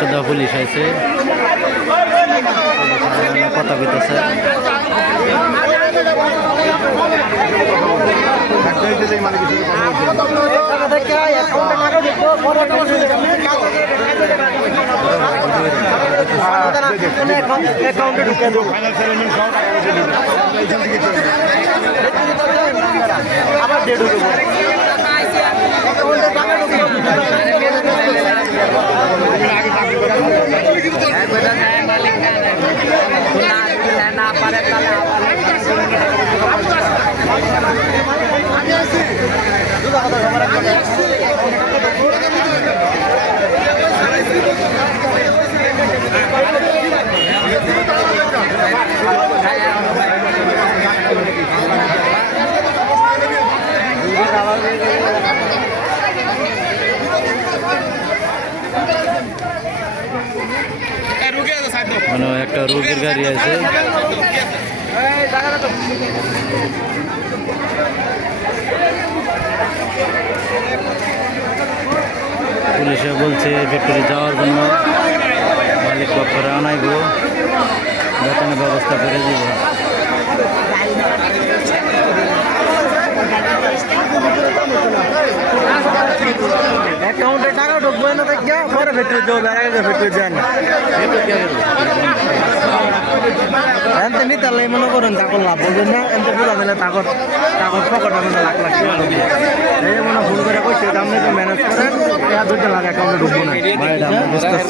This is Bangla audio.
রাষ্ট্রদা পুলিশ আছে কথা কইতেছে অ্যাকাউন্টে ঢুকে দেবো আবার দিয়ে ঢুকে মানে একটা রোগীর গাড়ি আছে পুলিশে বলছে ফ্যাক্টরি যাওয়ার জন্য মালিক পক্ষরা আনাইব বেতনের ব্যবস্থা করে দিব অ্যাকাউন্টে টাকা ঢুকবে না দেখ পরে ফেটে যাও বেড়া ফেটে যায় না এনতে নিতে মনে করেন তাকর লাভ বলবেন না এনতে পুরা দিলে তাকর তাকর পকেটের মধ্যে লাখ লাখ টাকা ঢুকবে এই মনে ভুল করে কইছে আপনি তো ম্যানেজ করেন 2 লাখ অ্যাকাউন্টে ঢুকবো না